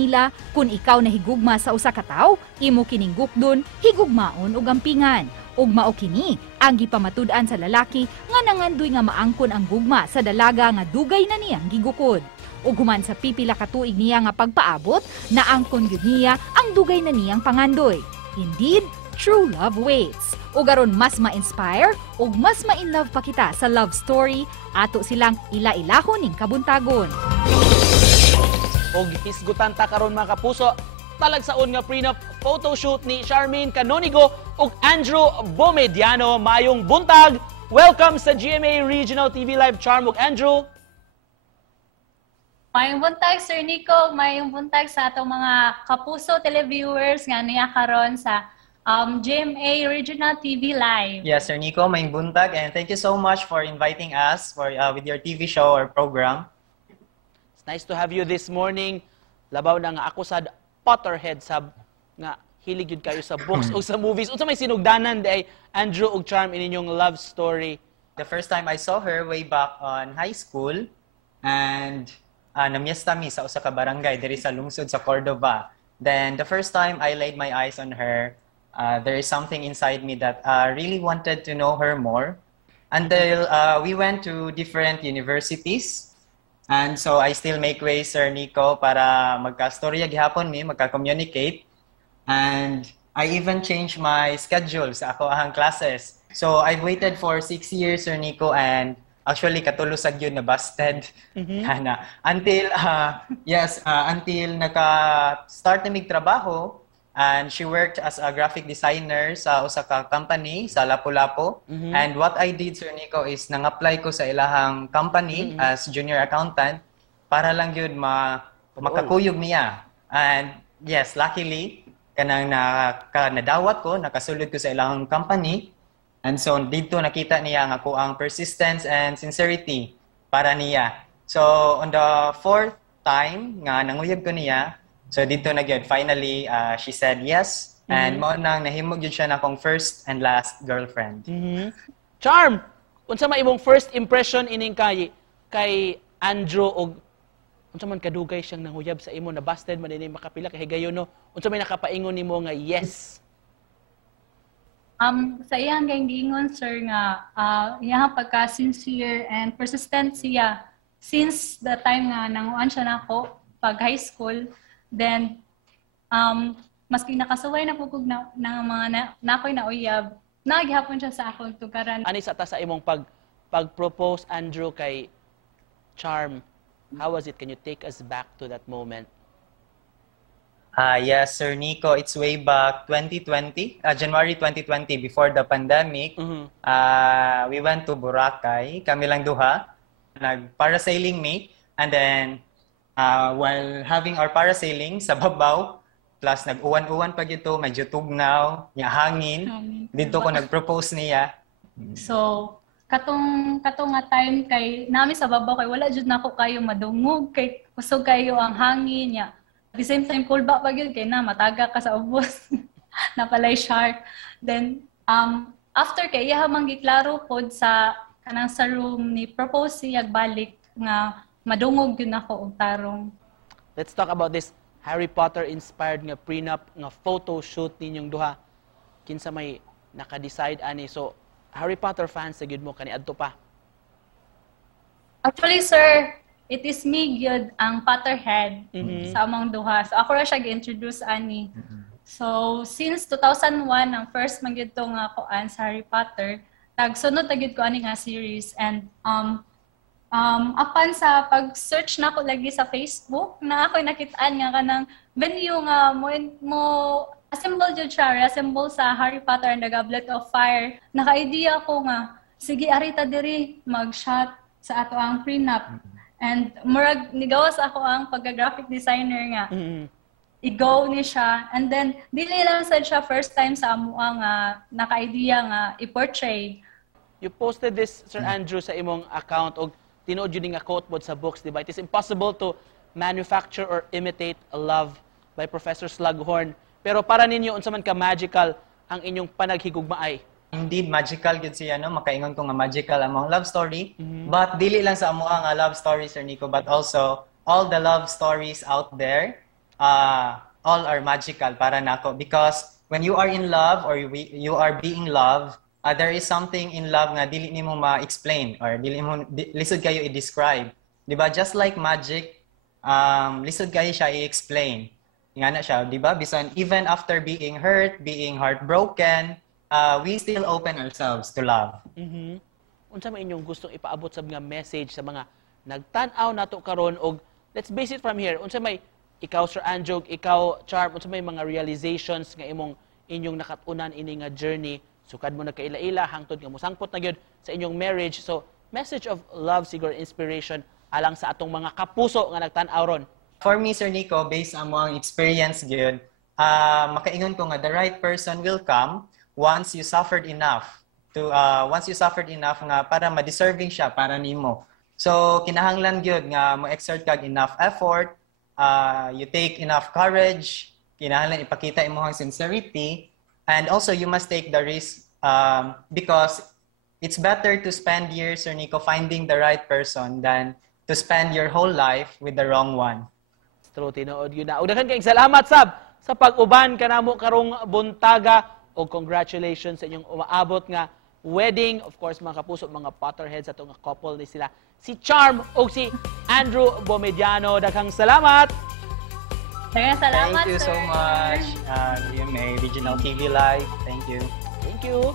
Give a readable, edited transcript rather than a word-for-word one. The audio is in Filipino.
nila kung ikaw na higugma sa usa ka tawo, imo kining gukdon, higugmaon ug ampingan. Ug mao kini ang gipamatud-an sa lalaki nga nangandoy nga maangkon ang gugma sa dalaga nga dugay na niyang gigukod. Ug human sa pipila ka tuig niya nga pagpaabot, naangkon gyud niya ang dugay na niyang pangandoy. Indeed, true love waits. Ug aron mas ma-inspire ug mas ma-inlove pa kita sa love story, ato silang ila-ilahon ning kabuntagon. Og hisgutan ta karon mga kapuso, talagsaon nga prenup photoshoot ni Charmaine Canonigo ug Andrew Bomediano. Mayong buntag. Welcome sa GMA Regional TV Live, Charm ug Andrew. Mayong buntag, Sir Nico. Mayong buntag sa atong mga kapuso televiewers nga niya karon sa GMA Regional TV Live. Yes, Sir Nico, mayong buntag, and thank you so much for inviting us for with your TV show or program. It's nice to have you this morning. Labaw na nga ako sa Potterhead sab nga hilig yun kayo sa books o sa movies. Unsa may sinugdanan day Andrew ug Charm inyong love story? The first time I saw her way back on high school, and namiyesta mi sa usa ka barangay diri sa lungsod sa Cordova. Then the first time I laid my eyes on her, there is something inside me that really wanted to know her more. Until we went to different universities. And so I still make ways, Sir Nico, para magka-storya gihapon mi, magka-communicate. And I even changed my schedule sa ako ahang classes. So I've waited for 6 years, Sir Nico, and actually katulusag yun na busted. Until until naka-start na mig trabaho, and she worked as a graphic designer sa usa ka company sa Lapu-Lapu. And what I did, Sir Nico, is nang-apply ko sa ilahang company as junior accountant para lang yun makakuyog niya. And yes, luckily, kanang nadawat ko, nakasulod ko sa ilahang company. And so dito nakita niya nga ko ang persistence and sincerity para niya. So on the fourth time nga nanguyab ko niya, so dito na gyud finally she said yes, and mo nang nahimog gyud siya na akong first and last girlfriend. Charm, unsa may imong first impression ining kay Andrew og unsa man kadugay siyang nanguyab sa imo na busted man ini makapila kay higayon no? Unsa may nakapaingon nimo nga yes? Sa iyang giingon, sir, nga iyang pagka-sincere and persistent siya since the time nga nanguan siya nako pag high school. Then, maski nakasuway na pugog ng mga nakoy na uyab, naghihapon siya sa akong tugaran. Ani sa ta sa imong pag-propose, Andrew, kay Charm, how was it? Can you take us back to that moment? Yes, Sir Nico, it's way back 2020, January 2020, before the pandemic. We went to Boracay, kami lang duha, nag-parasailing me, and then while having our parasailing sa babaw, plus nag-uwan-uwan pa gito, medyo tugnaw, niya hangin. Dito ko nag-propose niya. So, katong nga time kay nami sa babaw kay wala jud nako kayo madungog kay kusog kayo ang hangin niya. At the same time kulba pa gyud kay na mataga ka sa ubos. Napalay shark. Then after kay iya man giklaro pod sa kanang sa room ni propose siya balik nga madungog yun ako og tarong. Let's talk about this Harry Potter inspired nga prenup nga photo shoot ninyong duha. Kinsa may naka-decide ani? So Harry Potter fans sa gyud mo kaniadto pa. Actually, sir, it is me gyud ang Potterhead sa among duha. So ako ra siya gi-introduce ani. So since 2001 ang first man gyud to nga kuan sa Harry Potter, tagsunod ta gyud ko ani nga series, and apan sa pag-search na ko lagi sa Facebook, na ako'y nakitaan nga kanang venue nga mo assemble jud siya, reassemble sa Harry Potter and the Goblet of Fire. Naka-idea ko nga, sige arita diri mag-shot sa ato ang prenup. And murag nigawas ako ang pagka-graphic designer nga. I-go ni siya. And then dili lang sad siya first time sa amo nga naka-idea nga i-portray. You posted this, Sir Andrew, sa imong account og tinuod yun nga quote bod sa books, di ba? It is impossible to manufacture or imitate a love by Professor Slughorn. Pero para ninyo, unsa man ka magical ang inyong panaghigugmaay? Indeed, magical yun siya, no? Makaingon ko nga magical among love story. But dili lang sa amo nga love story, Sir Nico, but also all the love stories out there. all are magical para nako because when you are in love or you are being loved, there is something in love nga dili nimo ma-explain or dili mo lisod kayo i-describe. Di ba? Just like magic, lisod kayo siya i-explain. Nga na siya, di ba? Bisan even after being hurt, being heartbroken, we still open ourselves to love. Unsa may inyong gustong ipaabot sa mga message sa mga nagtan-aw nato karon og let's base it from here. Unsa may ikaw Sir Andrew, ikaw Charm, unsa may mga realizations nga inyong nakatunan ini nga journey sukad mo nagkaila-ila hangtod nga mosangpot na gyud sa inyong marriage. So message of love siguro inspiration alang sa atong mga kapuso nga nagtan-aw ron. For me, Sir Nico, based on mga experience gyud, makaingon ko nga the right person will come once you suffered enough nga para ma-deserving siya para nimo. So kinahanglan gyud nga mo-exert kag enough effort, you take enough courage, kinahanglan ipakita imong sincerity, and also you must take the risk because it's better to spend years, Sir Nico, finding the right person than to spend your whole life with the wrong one. True, tinuod yun na. Daghan kayong salamat, Sab, sa pag-uban kanamo karong buntaga o congratulations sa inyong umaabot nga wedding. Of course, mga kapuso, mga Potterheads, atong couple ni sila. Si Charm o si Andrew Bomediano. Daghang salamat! Daghang salamat, Thank you sir. so much, GMA Regional TV Live. Thank you. Thank you.